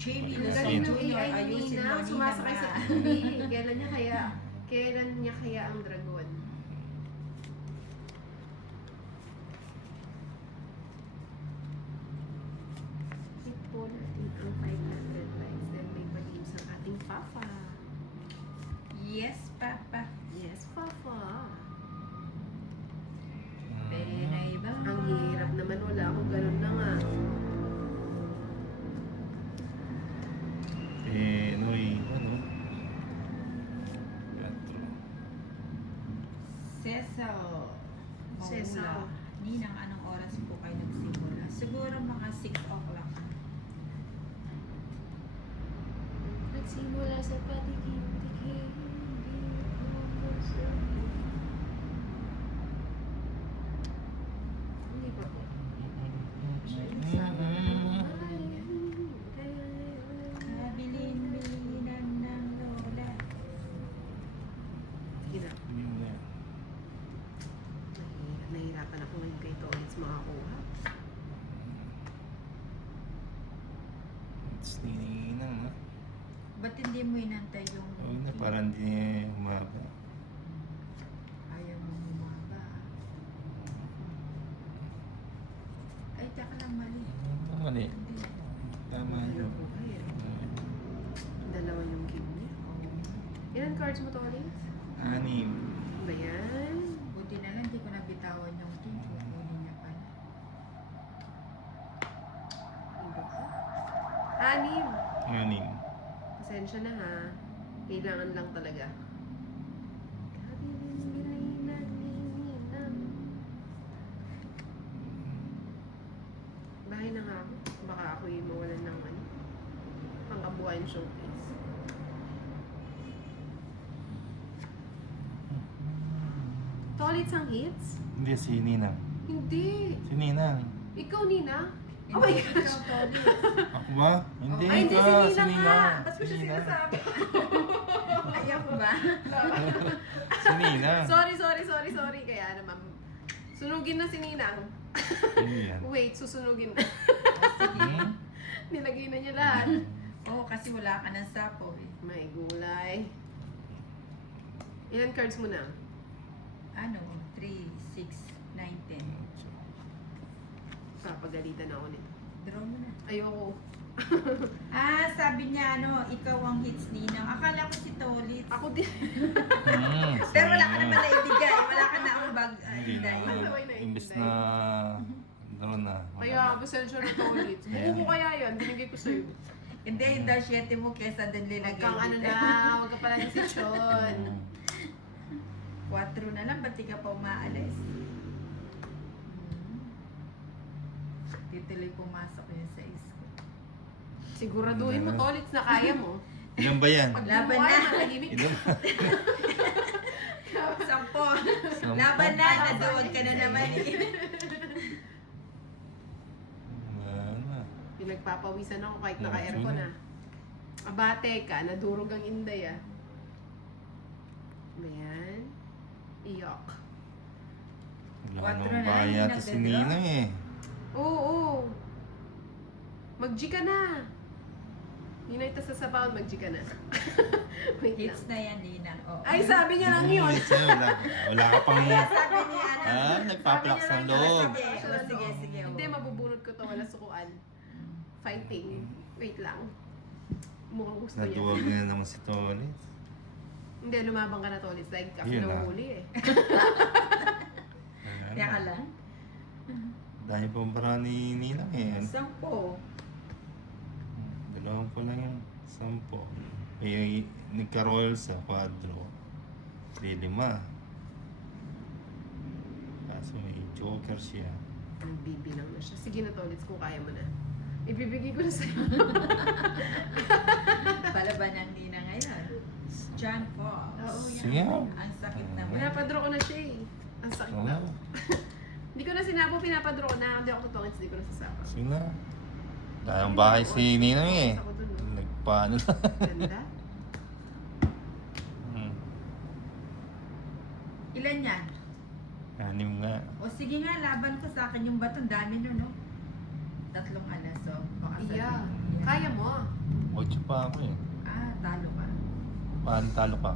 Jamie Ang Luzon galing ng Jr. AI ni Ayusin Nina, mo, sumasakay sa TV. Kailan niya kaya ang dragon? Hit po natin ang 500 likes. Then may pag-ims ang ating Papa. Yes, Papa. Yes, Papa. Penay ba? Ang hirap naman, wala akong ganun na nga. Noy, ano? Quatro. Cecil. Cecil. Ninang, anong oras po kayo nagsimula? Siguro mga 6 o'clock. Nagsimula sa patikim-tikim. Hindi pa po. Nabilin-bilinan ng lola. Sige na. Yun na. Nahihirapan ako ngayon kay Tolits makakuha. It's nininang, ha? Ba't hindi mo inantay yung... Oo na, parang hindi niya umaba. Ayaw mo bumaba. Ay, taka lang, mali. Mali. Hindi. Tama yun. Dalawa yung game niya. Ilan cards mo, Tolits? 6. Ba yan? Buti na lang, di ko nabitawan yung king. Kukunin niya pala. Iba ko. 6. 6. Pasensya na ha. Kailangan lang talaga. Bahay na nga ako. Baka ako'y mawalan ng ano. Pangkabuhayan showcase. Tolits ang hits? Hindi, si Ninang. Hindi. Si Ninang. Ikaw, Nina? Oh my Hindi, gosh. ikaw, Tolly. Ako ba? Hindi Ay, hindi, ka, si Nina nga. Ba't ko Si siya Nina. sinasabi? Ayaw ko ba? Si Nina. Sorry. Kaya naman, sunugin na si Ninang. Ano yan? Wait, susunugin na. Hmm? Nilagay na niya lahat. Oo, kasi wala ka ng sapo eh. May gulay. Ilan cards mo na? Ano? 3, 6, 9, 10. Papagalitan ako nito. Draw mo na. Ayoko. Sabi niya ano, ikaw ang hits ninang. Akala ko si Tolit. Ako din. Pero wala ka naman naibigay. Wala ka na ambag. Hindi na. Hindi. Ano ba yung Imbes naibigay? na... Ano na. Kaya, pasensya na to ulit. Buko ko kaya yan. Binigay ko sa'yo. Hindi, yung daw 7 mo kesa doon Huwag lilagay. kang ano dito. na. Huwag ka pala desisyon. 4 na lang, ba't di ka pa umaalis? Tituloy pumasok yun sa isko. Siguraduhin mo, Tolits, na kaya mo. Ilan ba yan? Pag Laban bumuhay, na. manahimik. Ilan? 10. Laban na, naduwag ka na naman eh. Ano? Pinagpapawisan ako kahit naka-aircon na. Abate ka, nadurog ang inday ah. Ayan. Iyak. Wala Quatro nang na, bahay hindi yata si nagdadraw. Ninang eh. Oo. Mag-G ka na. Hindi na ito sasabawan, mag-G ka na. Wait lang. Hits na yan, ninang. Oo. Ay, sabi niya lang yun. Sa'yo, wala ka pang... Sabi niya ano. Nagpaplaks ng loob. Sige. Hindi, mabubunot ko to. Wala sukuan. Fighting. Wait lang. Mukhang gusto niya. Naduwag na naman si Tolit. Hindi, lumabang ka na, Tolis. Like, ako Yun na na. huli eh. Kaya ka lang. Dahil pa para ni Ninang eh. 10. Dalawang pa lang yung 10. Eh, nagka-royal sa quadro. Di 5. Kaso may joker siya. Nagbibilang na siya. Sige na, Tolis, kung kaya mo na. Ibibigay ko na sa'yo. Palaban ng nina ngayon. John Paul. Oo, yan. Sige. Ang sakit naman. Pinapadro ko na siya eh. Ang sakit Oo na. na. Hindi ko na sinapo, pinapadro ko na. Hindi ako tutungit, hindi ko na sasapa. Sige na. Dahil ang bahay si Ninang eh. Ako dun, no? Nagpaano na. Ganda. Ilan yan? 6 nga. O sige nga, laban ko sa akin yung baton. Dami nun, no? 3 alas, so baka sabihin. Yeah. Kaya mo. 8 pa ako eh. Ah, talo ka. Paano talo ka?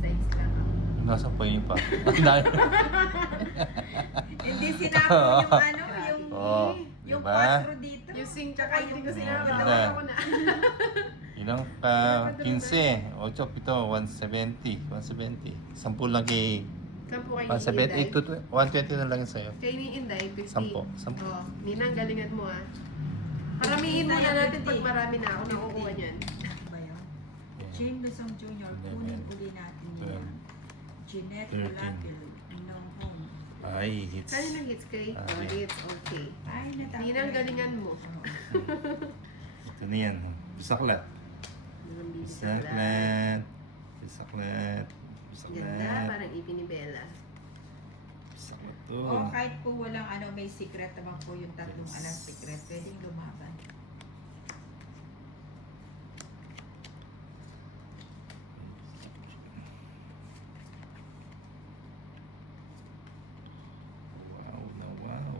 6 lang ako. Nasa point pa. Ang dami. Hindi sinako yung ano, Oo, yung diba? 4 dito. Yung sing Tsaka hindi ko yung sinabi. Ganda. Tawa ko na. Ilang ka? 15. 8, 7, 170. 170. 10 lang kay... Sampu kay 170. Inday. 120 na lang sa'yo. Kay ni Inday, 50. Sampo. Sampo. Oh, Ninang, galingan mo ah. Paramihin muna natin pag marami na ako nakukuha niyan. Ba yun? Shane Luzon Jr., kunin uli natin yan. Jeanette 13. Ulapil, Ninong Home. Ay, hits. Kaninang hits kay? Ah, Oh, yeah. hits, okay. Ay, natapos. Ninang, galingan mo. Ito na yan. Bisaklat. Ninang bibisaklat. Bisaklat. Bisaklat. Ganda, Bisaklat. parang ipin ni Bella. Bisaklat to. O kahit po walang ano, may secret naman po yung tatlong alam secret, pwedeng lumaban. Wow na wow.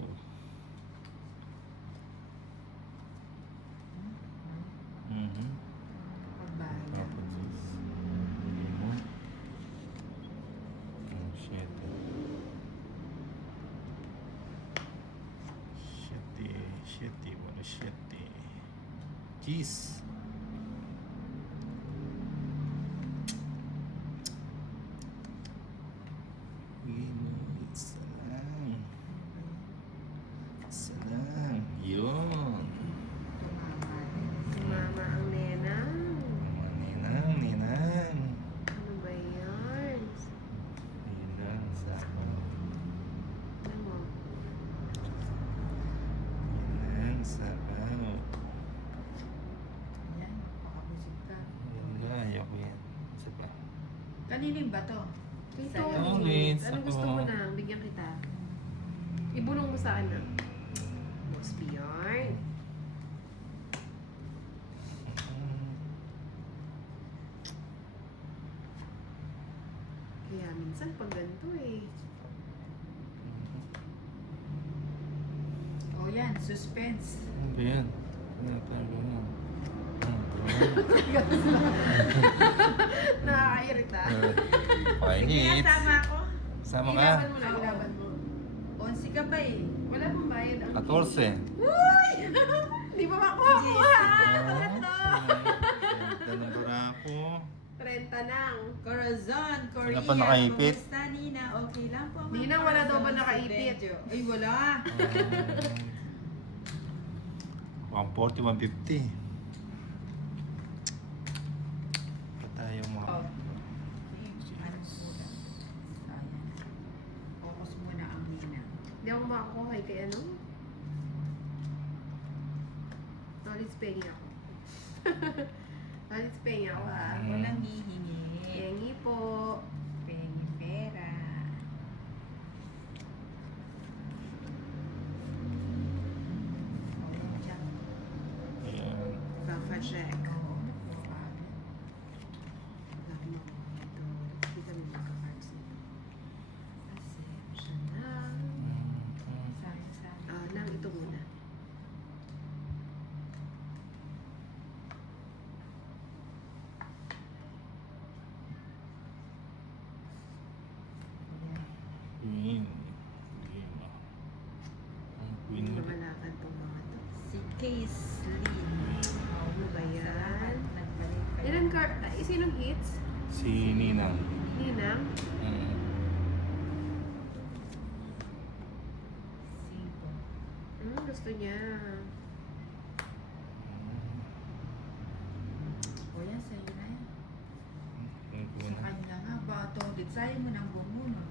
Mhm. Pagbahay na. Tapos mo. Oh shit. Shitty, what a shitty. Jeez. Isa lang. Isa lang. Yun. Tumama. Mama ang Nenang. Ninang, ninang. Ano ba yan? Ninang sa Ano mo? Ninang sa Yan, pakabusog ka. Wala, ayoko yan. Isa pa. Kaninin ba to? Kay Sa'yo. Tony. Tony, Anong ako. gusto mo na? Bigyan kita. Ibulong mo sa akin na. Boss Bjorn. Kaya minsan pag ganito eh. O yan, suspense. Ano ba yan? Ano tayo na? Nakakairita. Five Sige, hits. sama ako. Sama ka? Ilaban mo na, ilaban mo. 11 ka ba eh? Wala pong bayad ang 14. Di ba makuha? Ganun ba ako? 30 nang. Corazon, Korea. Wala pa nakaipit? Kumusta, Nina? Okay lang po. Ma'am Ninang, wala daw ba Corazon, nakaipit? si Benjo. Ay, wala. 140, 150. Pa tayo mga... Oh. Ano muna? Ayan. Focus muna ang Nina. Hindi ako makakuha kay ano? Knowledge pengi ako. Knowledge pengi ako ah. Walang hihingi. Pengi po. Pengi pera. Oh, yan siya. Ayan. Baka check. Oo. Lagi mo ako ito. Hindi kami magka-cards nito. Pasensya na. Saan? Ah, nang ito muna. Queen. Queen. Ang queen Hindi mo. lumalakan tong mga to. Si Case Lynn. Ano ba yan? Nagbalik pa Ilan card? Sinong hits? Si Ninang. Ninang? Mm. Cinco. Gusto niya. O yan, sa'yo na yan. Ang Sa queen. kanya nga, bato. Sayang mo ng bumunod.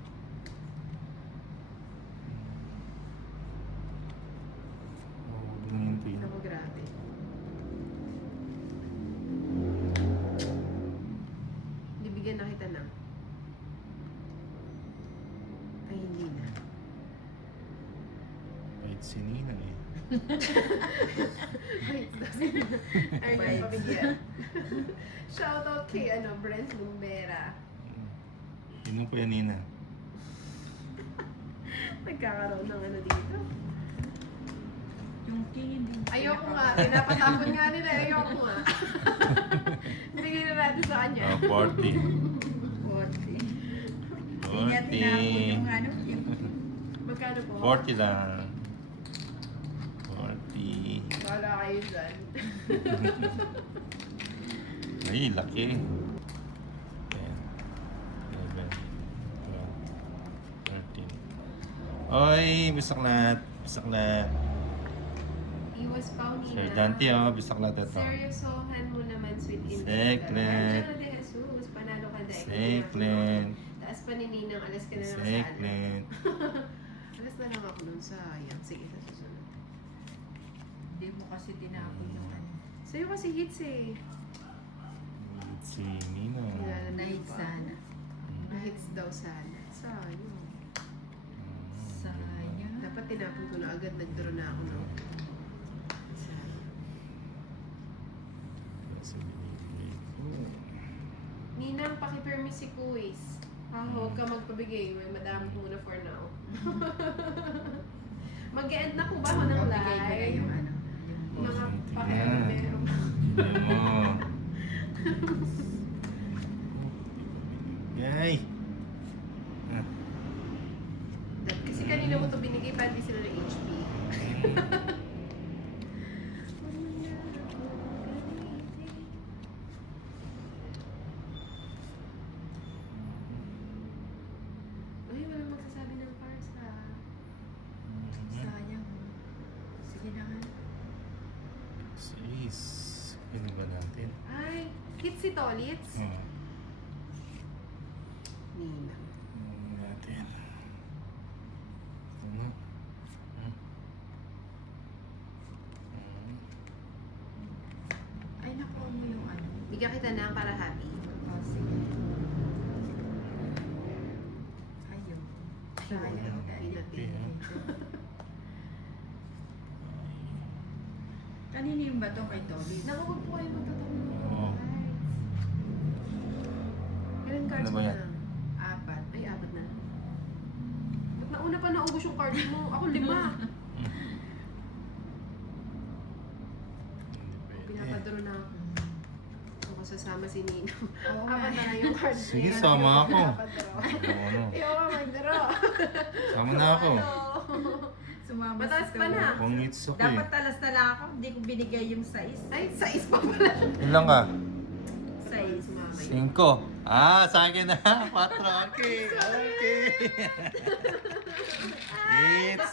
Oh, ganyan din. Ako grabe. Bibigyan na kita ng. Ay, hindi na. Kahit si Ninang eh. Ay, ay, Bye. pabigyan. Shoutout kay Brent Lumbera. Yun po yan, Nina. Nagkakaroon ng ano dito. Yung yung king. Ayoko nga. Pinapatapon nga nila. Ayoko nga. Bigay na natin sa kanya. Oh, 40. 40. Hindi nga tinapon yung ano. Yung Magkano po? 40 lang. 40. Wala kayo dyan. Ay, laki. 10, 11, 12, 13. Oy, bisaklat. Bisaklat. Iwas pa Nina. Sir Dante, oh, bisaklat ito. Seryosohan mo naman, sweet in. Seklet. Andiyan na de Jesus. Panalo ka dahil. Seklet. Taas pa ni Ninang. Alas ka na naman sa Seklet. Alas na lang ako nun. Sayang. Sige, sa susunod. Hindi mo kasi tinapon yung ano. Sa'yo kasi hits eh. Si Nina. Nahit sana. Na-hits daw sana. Sayang. Sayang. Dapat tinapon ko na agad. Nag-draw na ako no. Sayang. Ninang, pakipirmi si Kuis. Huwag ka magpabigay. May madami ko muna for now. Mag-end na po ba ako ng Bigay ko na live? yung ano. Yung Mga Sige. pakipirmi. Ayan mo. Yay! Ah. Kasi kanina mo ito binigay pa, hindi sila ng HP. Uy, walang magsasabi ng cars ha. sayang. Sige na nga. Sis. Pwede ba natin? Ay, hit si Tolits. Nina. Natin. Ano? Ay, nakuha mo yung ano. Bigyan kita na para happy. Oh, sige. Ayun. Sayang. Pinatin. Kanino yung bato kay Toby? Naku, huwag po kayo magtatapon ng Oo. cards. Ilan cards Ano ba mo yan? na? 4. Ay, 4 na. Ba't nauna pa naubos yung cards mo? Ako 5. Pinapadraw na ako. Ako sasama si Nino. Oo nga. 4 na lang yung cards Sige, niya. sama ako. Pinapadraw. Ano? Ayaw ka mag-draw. Sama na ako. Sumama Mataas si pa Toby. na. Kung it's okay. Dapat talas na lang ako. Hindi ko binigay yung size. Ay, 6 pa pala. Ilan ka? Size. Sumama yun. 5. Ah, sa akin na. 4. Okay. Okay. It's.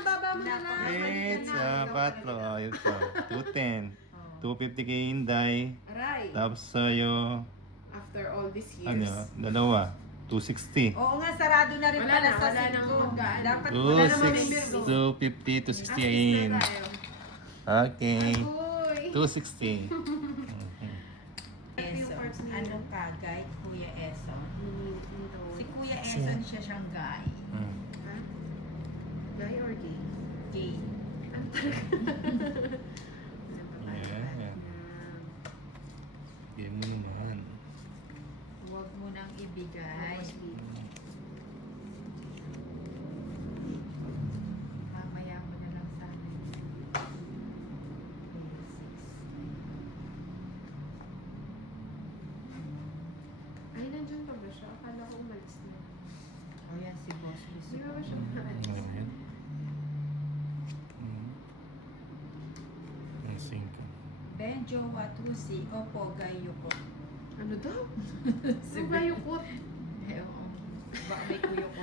Baba mo na lang. It's. 4. Ayun po. 210. 250 kay Inday. Aray. Tapos sa'yo, After all these years. ano, dalawa. 260. Oo nga, sarado na rin Wala pala na, sa wala nang 5. magkaan. Dapat Wala na 260, mamimir, no? 250, 260 Assist again. na tayo. Okay. Uy. 260. Ito yung cards niya. Anong kagay? Kuya Eson. Ito. Si Kuya Eson siya siyang guy. Hmm. Ha? Guy or gay? Gay. Ano talaga? Yeah. Game mo naman. Huwag mo nang ibigay. Mamaya mo na lang sana. Ay, nandiyan pa ba siya? Akala ko umalis na. O yan si Boss Luis. Di ba ba siya umalis? Ayan. Ang 5. Benjo Watusi. Opo, gayo ko. Ano daw? Ano ba yung kot? Oo. Baka may kuyo ko.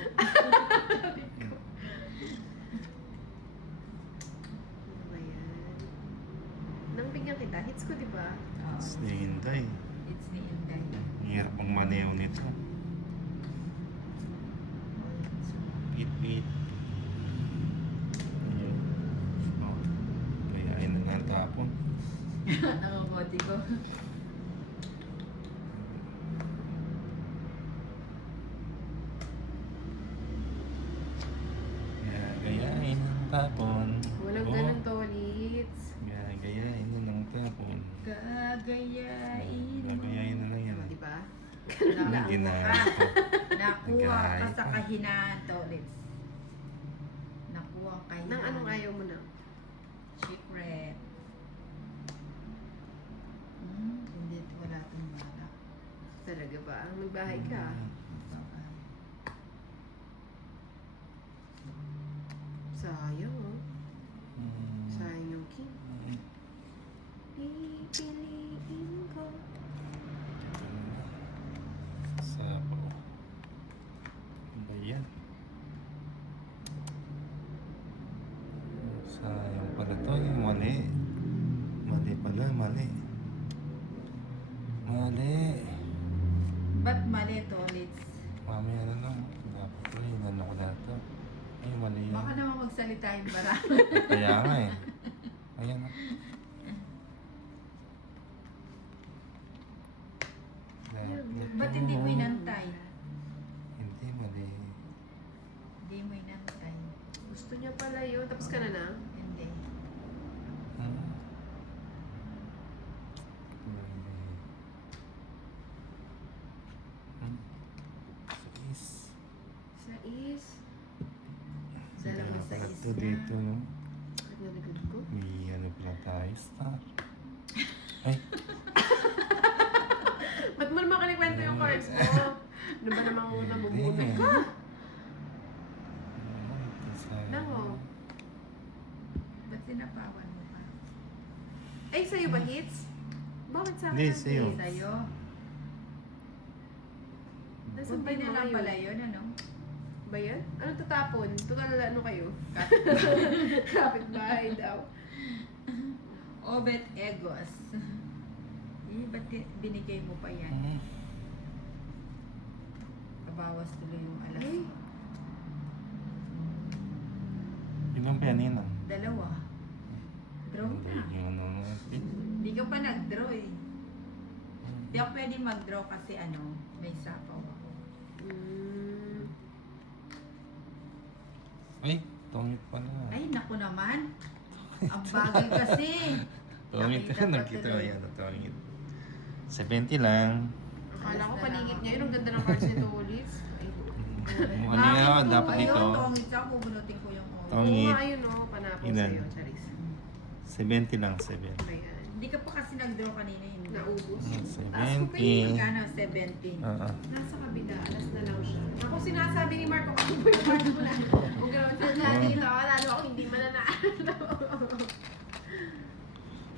Ano ba yan? Nang bigyan kita, hits ko, di ba? It's the Inday. It's ni Inday. Ang hirap ang maneho nito. Eat. Ayun. Oh. Kayain na nga tapon. Nangunguti ko. Gayain ng tapon. Walang Oh. ganun, Tolits. Gayain na ng tapon. Gagayain mo. Gagayain na lang yan. Di ba? Ang ginaya ko. Nakuha ka Gagaya sa ka. kahinaan, Tolits. Nakuha ang kahinaan. Nang anong ayaw mo na? Kapitbahay ka. Sayang, oh. Sayang yung king. Pipiliin ko. Sapo. Ano ba yan? Sayang pala to. Yung mali. Mali pala, mali. Mali. Ba't mali, Tolits? Mami, ano lang. Dapat ko yun. Ano ko na to? Ay, mali yan. Baka naman magsalita yung bara. Kaya nga eh. Ayan o. Ba't hindi mo inantay? Hindi, mali. Hindi mo inantay. Gusto niya pala yun. Tapos ka na na? Hindi. Hmm. Hmm. Sais. Sa is. Dalawa sa Ito isla. dito, no? At nalikod ko. May ano pala tayo, star. Ay, Ba't mo naman kinikwento yung cards mo? Ano ba namang nabubunod hindi. ka? Ito sayang. Nango. Ba't sinapawan mo pa? Ay, sa'yo ba hits? Bakit sa akin? Hindi, ang sa'yo. hits? Sa'yo. Nasaan ba Kunti na yung lang mga pala yun? yun, ano? Ba yan? Ano tatapon? Total, ano kayo? Kapit-bahay daw. Obet Egos. Ba't binigay mo pa yan? Hmm. Kabawas tuloy yung alas. Ay, Ilang penina? Dalawa. Draw na. Yung ano, Hindi ka pa nag-draw eh. Hindi ako pwede mag-draw kasi ano, may sapaw ako. Ay, tongit pala. Ay, naku naman. Ang bagal kasi. Tongit Nakita ka, pa nakita mo tuloy. yan, tongit. 70 lang. akala ko paningit niya yun. Ang ganda ng cards nito ulit. Ay, Ano nga, dapat Ayun, ito. tongit ako, bubunutin ko yung oras. oo Tongit. nga yun, oh. Panapos Ilan? sa'yo, Charis. 70 lang, 7. Ayan. Hindi ka pa kasi nag-draw kanina yun. Naubos. Taas ko pa yun. 70. Magkano? 17. Oo. Nasa kabila, alas na lang siya. Ako sinasabi ni Marco, ako po yung Marco mo na. Huwag ka naman sinasabi dito, lalo ako hindi mananalo.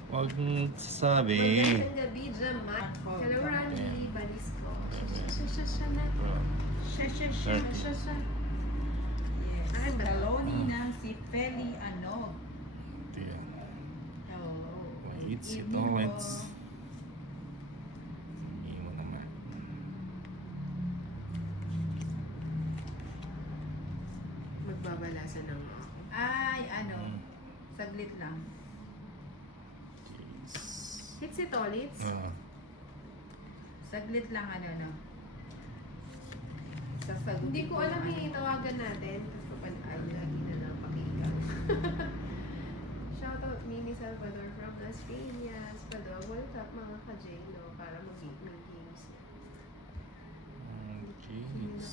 Huwag mong sasabi. Magandang gabi dyan, Matt. Hello, Randy. Balis ko. Siya na. Siya. Siya. Yes. Akin ba? Taloni ng si Feli Anog. Ito yan. Hello. Wait, si Evening Tongits. po. Hindi mo naman. Magbabalasan ng Ay, ano. Saglit lang. Jeez. hit si Tolits. Oo. Saglit lang, ano, no. Sasagutin Hindi ko alam ano. yung tawagan natin. Tapos papanaan lagi na lang pakita. Shoutout Mini Salvador from Las Piñas. Padua, World Cup mga ka-J, no? Para mag-games na. Jeez.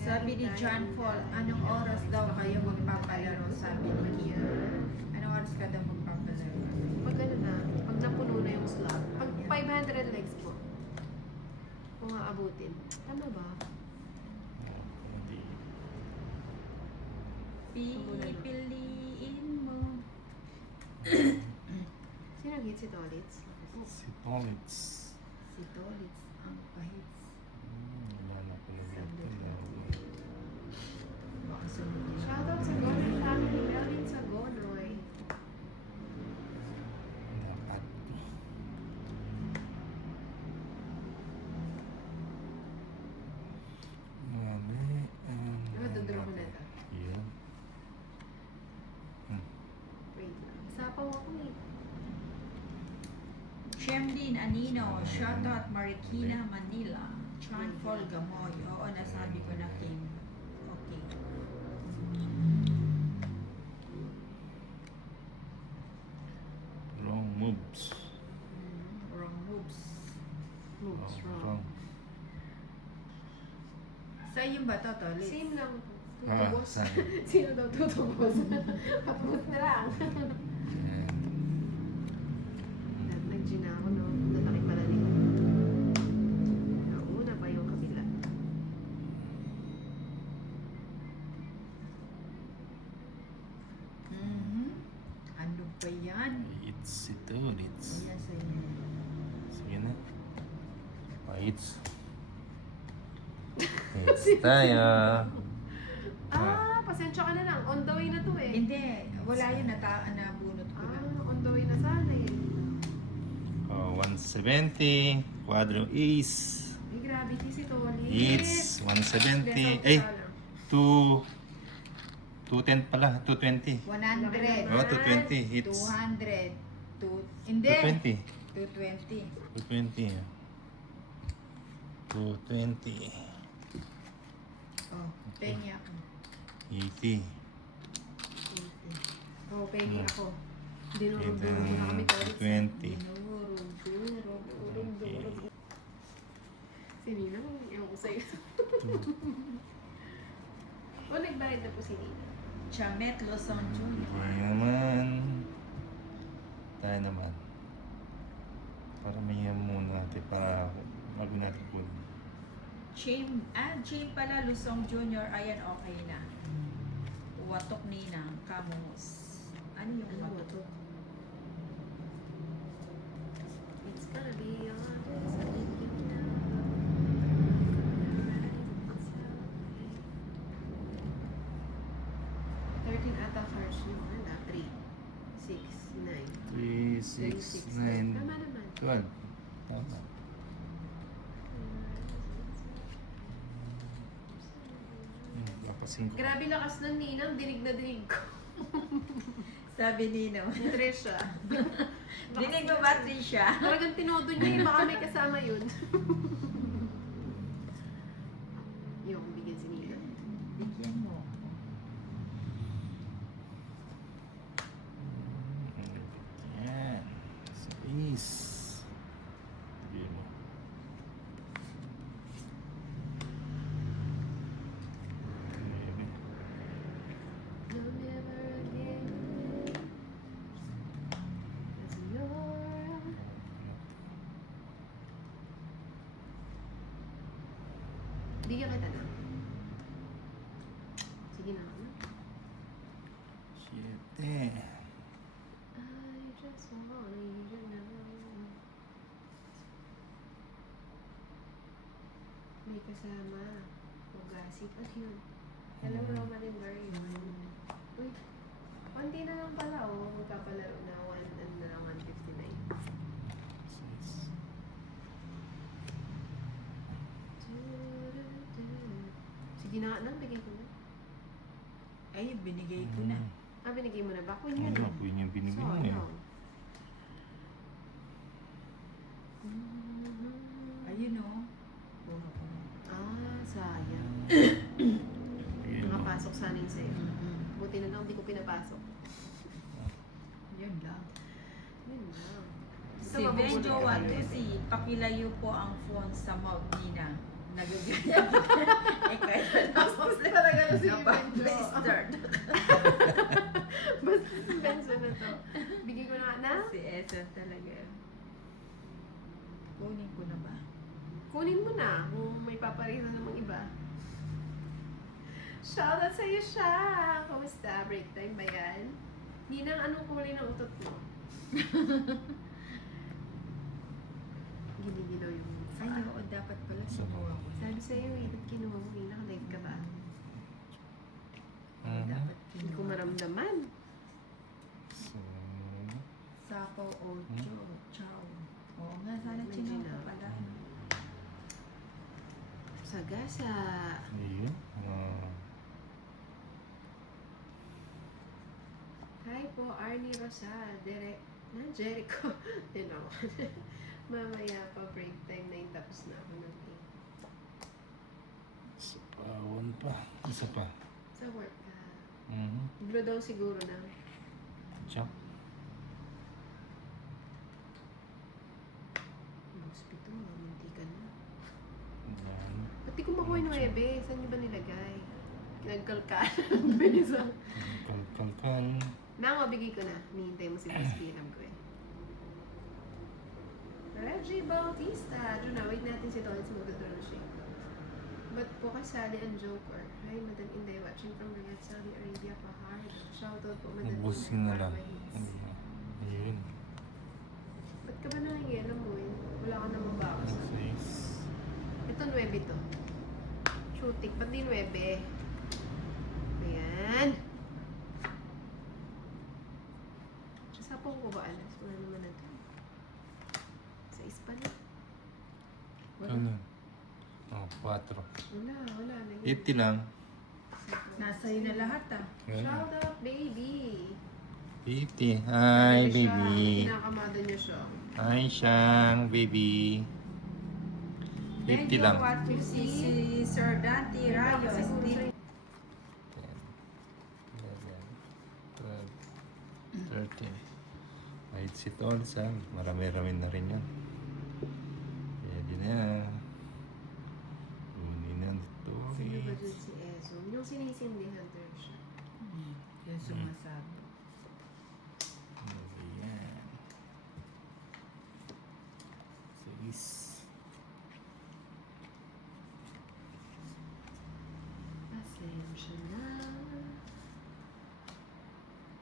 Sabi ni John Paul, anong oras daw kayo magpapalaro? Sabi ni Kia. Anong oras ka daw magpapalaro? Pag ano na, pag napuno na yung slot, pag 500 likes mo, kung aabutin. Tama ba? Hindi. Pipiliin mo. Sino ang hit si Tolits? Si Tongits. Si Tolits ang pahits. Wala na pala dito. Baka sunod yun. Shoutout sa Gonoy family, Melvin sa Gonoy. Dapat. Mali. Duduro ko na ito. Yan. Wait lang. Sapaw ako eh. Shemlin Anino, shoutout Marikina, Manila. John Paul Gamoy. Oo, nasabi ko na King. Okay. Wrong moves. Wrong moves. Moves Oh, wrong. Sa iyo ba to, Tolits? Same lang. Ah, Tutubos. saan? Sino daw tutubos? Patubos na lang. Yan. Nag-gina ako, no? Lalaki pala nito. Leeds. Ito, Leeds. Ayan sa inyo. Sige na. Leeds. Leeds tayo. Pasensya ka na lang. On the way na to eh. Hindi, wala yun, nabunot ko lang. On the way na sana eh. Oh, 170. Quadro Ace. Ay, gravity si Toli. Hits. 170. Ay, 210 pala. 220. 100. Oh, 220. Hits. 200. Hindi. 220. 220. 220. 220. Oh, pengi ako. 80. Oh, pengi ako. Dinurog-durog Ito, mo na kami Toli. 20. Durog. Okay. Si Nina, yung ko sa'yo. O, nagbayad na po si Nina. Chamet Luzon Jr. Okay naman. Tayo naman. Para may muna natin. Para bago natin kunin. Chain pala Luzon Jr. Ayan, okay na. Watok Nina, Camus. Ano yung Ano mo watok? to? It's gonna be on this weekend now. 13 ata cards mo. Wala, 3, 6, 9. 3, 6, 9, Tama naman. 12. Tama. Kapasing ko. Grabe lakas ng Ninang, dinig na dinig ko. Sabi Nino. Trisha. Dinig mo ba, Trisha? Talagang tinodo niya, baka may kasama yun. Yung bigyan si Nina. Bigyan mo. Yan. Sa Ace. Bigyan mo. Maybe. No, never again. As you're... Bigyan kita na. Sige na. Siete. I just wanna you to know. May kasama. Hugasit. Ano yun? Hello, Roman and Mary. Uy, konti na lang pala, oh. Magkapalaro na 159. Six. Sige na nga lang, bigay ko na. Ay, binigay ko na. Ah, binigay mo na ba? Queen yun Ano, eh. Queen yung binigay mo eh. Sayang. Ayun o. Puro ko na. Ah, sayang. Bigyan mo. Nakapasok sana yung sa'yo. Buti na lang, hindi ko pinapasok. Yun lang. Yun lang. Si Benjo Watusi, pakilayo po ang phone sa mouth Nina. Nagagaya. Eh, kahit Bastos talaga na si Benjo. Napapastard. Basta si Benjo na to. Bigay ko na na. Si Essen talaga. Kunin ko na ba? Kunin mo na kung may paparisa namang iba. Shoutout sa'yo siya! Kamusta? Break time ba yan? Ninang, anong kulay ng utot mo? Ginigilaw yung Ay, oo, dapat pala Sa sinuha ko. Sabi sa'yo eh, ba't kinuha mo? Ninang, live ka ba? Dapat Hindi ko kinuha. maramdaman. So, Sapaw Ocho. Chow. Oo nga, sana May chinuha ginawa. ko pala. Sagasa. ayun. Hi po, Arnie Rosal. Jericho. Tinawan. Mamaya pa, break time 9 tapos na ako ng 8. Isa pa, one pa. Isa pa. Sa work ka. Mhm. Daw siguro na. Check. Hospital, hindi ka na. Yan. Ba't di ko makuha yung 9? Saan niyo ba nilagay? Nagkalkal. Bisa. Kalkalkal. Nang mabigay ko na. Nihintay mo si Miss Piram ko eh. Reggie Bautista. Diyo na, wait natin si Tolitz magdodoro siya. Ba't po kasali ang Joker? Hi, Madam Inday, watching from Riyadh, Saudi Arabia, Pahar. Shoutout po, Madam Nabusin na lang. Para mahits. Ayun. ka ba nangyayala mo eh? Wala ka namang box. 6. Ito 9 to. Shooting. Ba't di 9? Ayan. Sa po ko ba alas? Wala naman na to. Sa ispa na. Ano? Oh, 4. Wala. 80 lang. Nasa iyo na lahat ah. Shout out, baby! 80. Hi, Grabe siya. baby. Kinakamada niya siya. Hi, Shang, baby. 50 lang. What you see si Sir Dante Rayos. Siguro Di- siya- 10, 11, 12, 13. Kahit si Tolsa, marami-rami na rin yun. Pwede na. Kunin na ito. Sino ba dun si Eson? Yung sinisindihan to siya. Yung sumasabi. Ayan. 6. Pasensya na.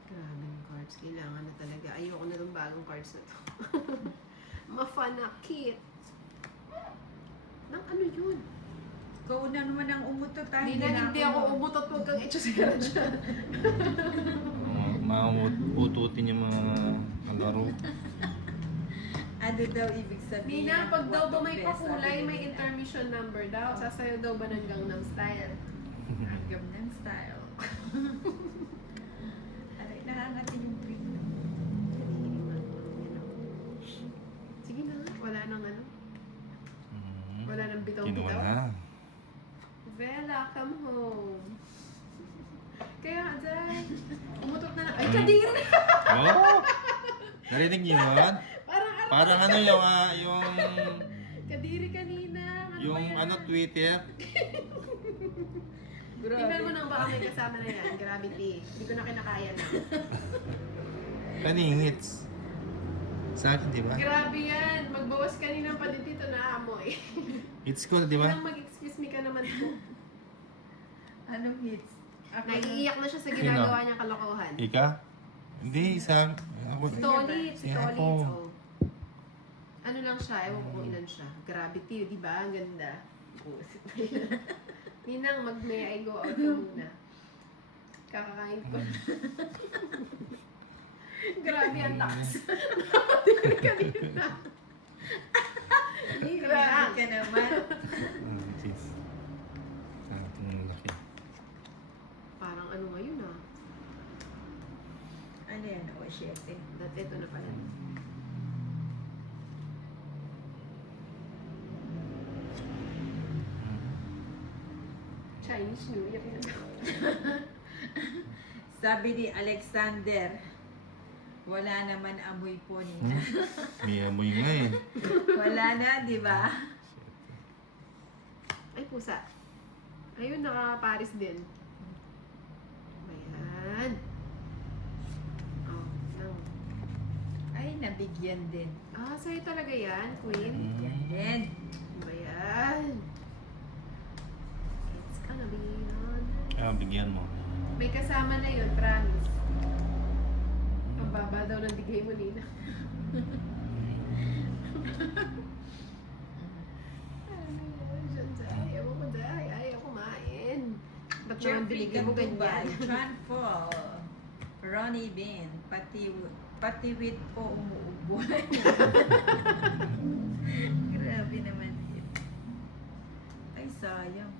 Grabe yung cards. Kailangan na talaga. Ayoko na ng bagong cards na to. Mafanakit. Nang ano yun? Ikaw na naman ang umutot ah. Hindi ako umutot. Huwag kang itsusira dyan. Maututin yung mga laro. Ano daw ibig sabihin? Nina, ng pag daw ba what may to best, pakulay, sabi may nila. intermission number daw. Sasayaw daw ba ng Gangnam Style? Gangnam Style. Aray, nakangati yung print. Sige na nga. Wala nang ano. Wala nang Kinuha bitaw-bitaw. na. Bella, come home. Kaya nga, Zay. Umutot na lang. Ay, kadiri! Oh! Narinig niyo yun? Parang ano? Parang ano yung Kadiri kanina. Ano yung ba yan? ano Twitter. Tingnan mo nang baka may kasama na yan. Gravity. Hindi ko na kinakaya na. Kaningits. Sa akin, di ba? Grabe yan. Magbawas kanina pa din dito na amoy. It's cool, di ba? Nang mag-excuse me ka naman po. Anong hits? Ako Naiiyak na siya sa ginagawa niyang kalokohan. Ika? Hindi, isang... Ako, Si Tolit. Si Yeah, Tolit. ako. Oh. Ano lang siya. Ewan ko kung ilan siya. Gravity, di ba? Ang ganda. Busit pa yan. Ninang, may I go out ka muna. Kakakain ko. Grabe ang tax. Kanina. Grabe ka naman. Jeez. Ang laki. Parang ano ngayon ah. Ano yan? O, 7. Dati ito na pala. Chinese New Year na daw. Sabi ni Alexander, wala naman amoy po nina. May amoy nga eh. Wala na, di ba? Ay, pusa. Ayun, naka-Paris din. Ayan. Oh, no. Ay, nabigyan din. Ah, sa'yo talaga yan, Queen? Nabigyan din. Ayan. It's gonna be on. Bigyan mo. May kasama na yun, promise. Ang baba daw ng bigay mo, Nina. Ayaw ko dahil. Ayaw kumain. Ba't naman Jeffrey binigay mo Gandubay, ganyan? John Paul, Ronnie Bean, pati with po umuubo. Grabe naman yun. Ay, sayang.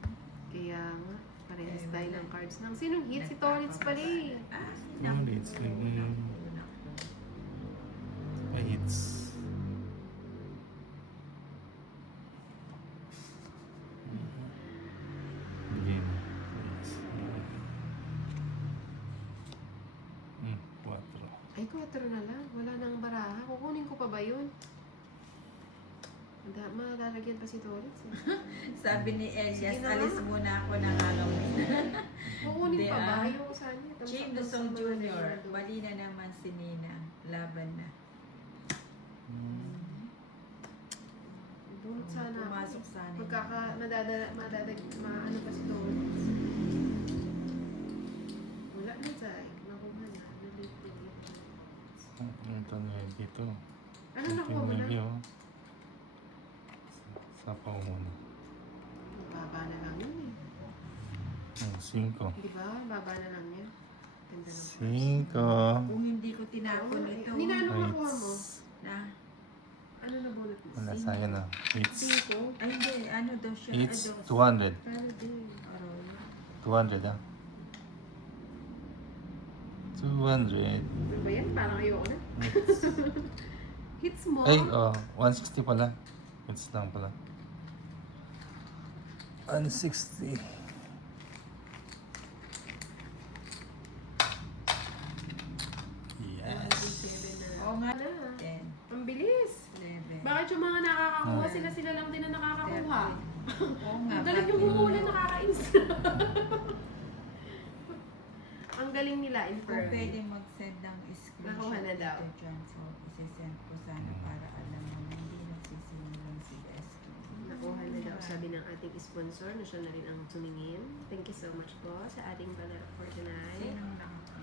Kaya nga, parehas Eh, tayo wala. ng cards ng... Sinong hit? Si Torrance pala eh. Ah, Torrance, Pa-hits. Bigyan mo. Yes. 4. Ay, 4 na lang. Wala nang baraha. Kukunin ko pa ba yun? Malalagyan pa si Torrance eh. Sabi ni Elias, Sige na alis nga. muna ako ng araw. Kukunin Hindi, pa ba? ah. Ayoko sana. James Dusong Jr., bali na naman si Nina. Laban na. Doon sana ako. Pumasok sana. Maano pa si Torrance. Wala na, Zay. Nakuha na. Nalipin. Ito na dito. Ano nakuha mo na? Sa pa ko muna. Baba na lang yun eh. 5. Di ba? Baba na lang yan. Ganda ng 5. Kung hindi ko tinapon ito. Nina, anong nakuha mo? Na, Ano na bullet mo? Wala, sayang na. It's 5? ay hindi, ano daw siya? It's Ano? 200. Kano din? 200 ah. 200. Ano ba yan? Parang ayoko na. Hits mo? Ay, 160 pala. It's lang pala. 160. Yes. 7 na lang. Oo nga. Na. 10, Ang bilis. 11. Bakit yung mga nakakakuha, sila lang din na nakakakuha? Oo nga. Ang galing yung humuli, nakakainis. Ang galing nila in Kung firm. pwede mag-send ng screenshot Nakuha na daw. dito dyan, so isi-send ko sana para alam mo na hindi nagsisimulang si Beski. Nakuha na daw, sabi ng ating sponsor na siya na rin ang tumingin. Thank you so much po sa ating palaro for tonight. Sinong nakaka?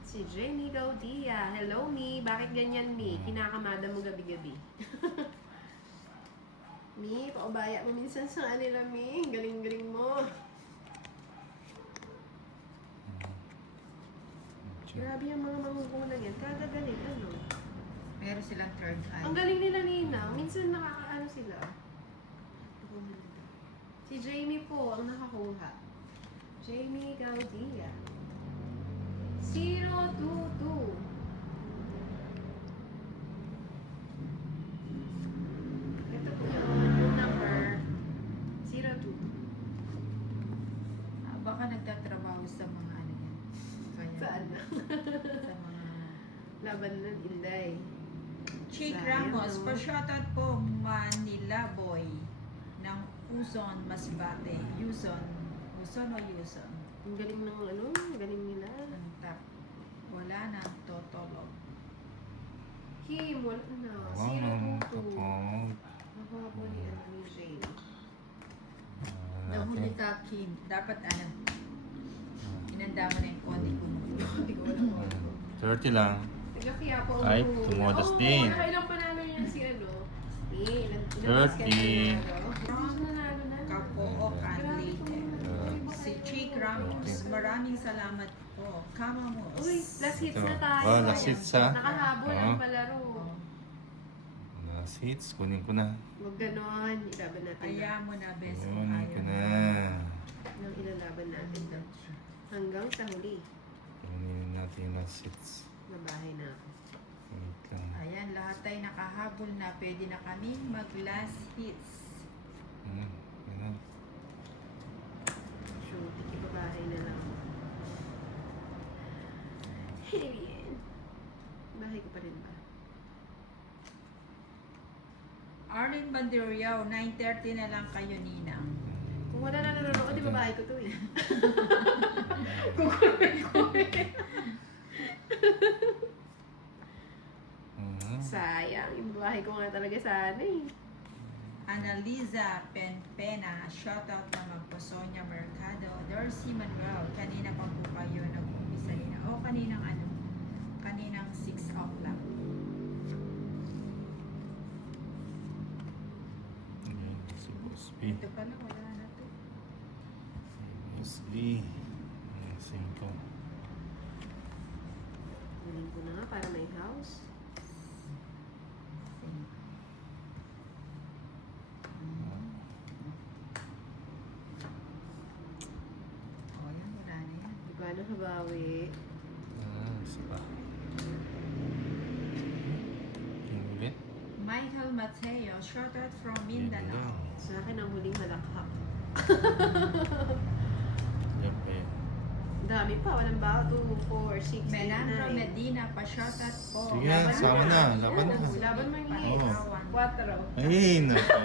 Si Jenny Gaudia. Hello, Mi. Bakit ganyan, Mi? Kinakamada mo gabi-gabi. Mi, paubaya mo minsan sa kanila, Mi. Galing-galing mo. Grabe yung mga mangukulang yan. Kagagaling, ano? Meron silang third eye. Ang galing nila, Nina. Minsan nakakaano sila. Si Jamie po ang nakakuha. Jamie Gaudia. 022. Ito po yung number 022. Baka nagtatrabaho sa mga ano yan. Kaya, Saan na? sa mga... Laban ng Inday. Chick Sayang, Ramos, no? pa-shoutout po Manila Boy ng Uson Masbate. Uson. Uson o Uson? Ang galing ng ano, ang galing nila. Ang top. Wala na totolo. Kim, wala na. Wow, 022. kapag. Nakuha po ni ano ni Jane. Nahuli ka, Kim. Dapat ano, inanda mo na yung konti ko. Hindi ko alam ko. 30 lang. Nagkakaya po ang Ay, hula. tumodas Oo, din. nakailang panalo niya si ano. Ilan 30. nanalo na. Kapook Grabe Unleaded. kung Si Chick Ramos, maraming salamat po. Kamamos. Uy, last hits na Ito. tayo. Oh, last hits ha. Nakahabol Oo. ang palaro. Last hits, kunin ko na. Huwag ganon. Ilaban natin. Kaya mo na, best. Kunin ko na. Nang ilalaban natin to. Hanggang sa huli. Kunin natin yung last hits. Mabahay na ako. Wait lang. Ayan, lahat tayo nakahabol na. Pwede na kaming mag-last hits. Ganun. Shoot, ibabahay na lang. Alien. Bahay ko pa rin ba? Arlene Banderiao, 9:30 na lang kayo, Ninang. Kung wala na nanonood, di babahay ko to eh. Kukunin ko eh. Sayang, yung babahay ko nga talaga sana eh. Analiza Penpena, shoutout naman po Sonia Mercado, Darcy Manuel, kanina pa po kayo nag-umpisa rin. O, kaninang ano? Kaninang 6 o'clock. Ayan, si Boss B. Ito pala, wala na to. Boss B. 5. Galing ko na nga para may house. O, yan, wala na yan. Di ba nakabawi? Isa pa. Yung ulit. Michael Mateo, shoutout from Yan Mindanao. lang. Sa akin ang huling halakhak. Yan pa yun. Ang dami pa, walang ba? 2, 4, 6, 8, 9. Menandro Medina, pa-shoutout po. Sige, sama na. Laban na. Laban mo yung Oo. hits. 4. Ay, nako.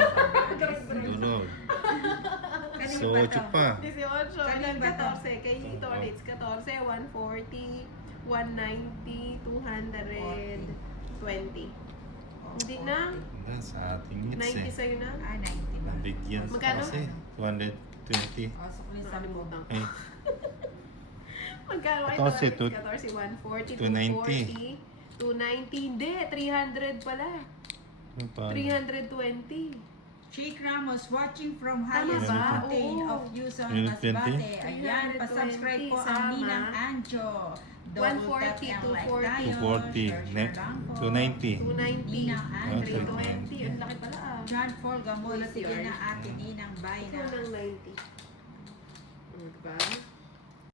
Tulog. Kanina So, ba to? pa. 18, Kanina ba to? 14. Kay Torits, 14, 140, 190, 220. Hindi na. Hindi, sa ating hits 90 eh. sa'yo na. Ah, 90 ba? Bigyan sa Magkano? kasi. 220. O, sukli sa mo. Nakalimutan ko. Ay, Magkano kay 14, Torits? 14, 140, 290. 240, 290. Hindi, 300 pala. Yung paano? 320. Chick Ramos watching from Tama highest ba? mountain Oo. of Luzon, Unit 20? Masbate. Ayan, pasubscribe po ang 320 Ninang sama. Anjo. 140, 240. 240. Net, 290. 290. Ninang Anjo. 320. Ang laki pala ah. John Paul Gamoy, Wala si sige Art. na ate Ninang Bay Ito na. ng 90. Diba?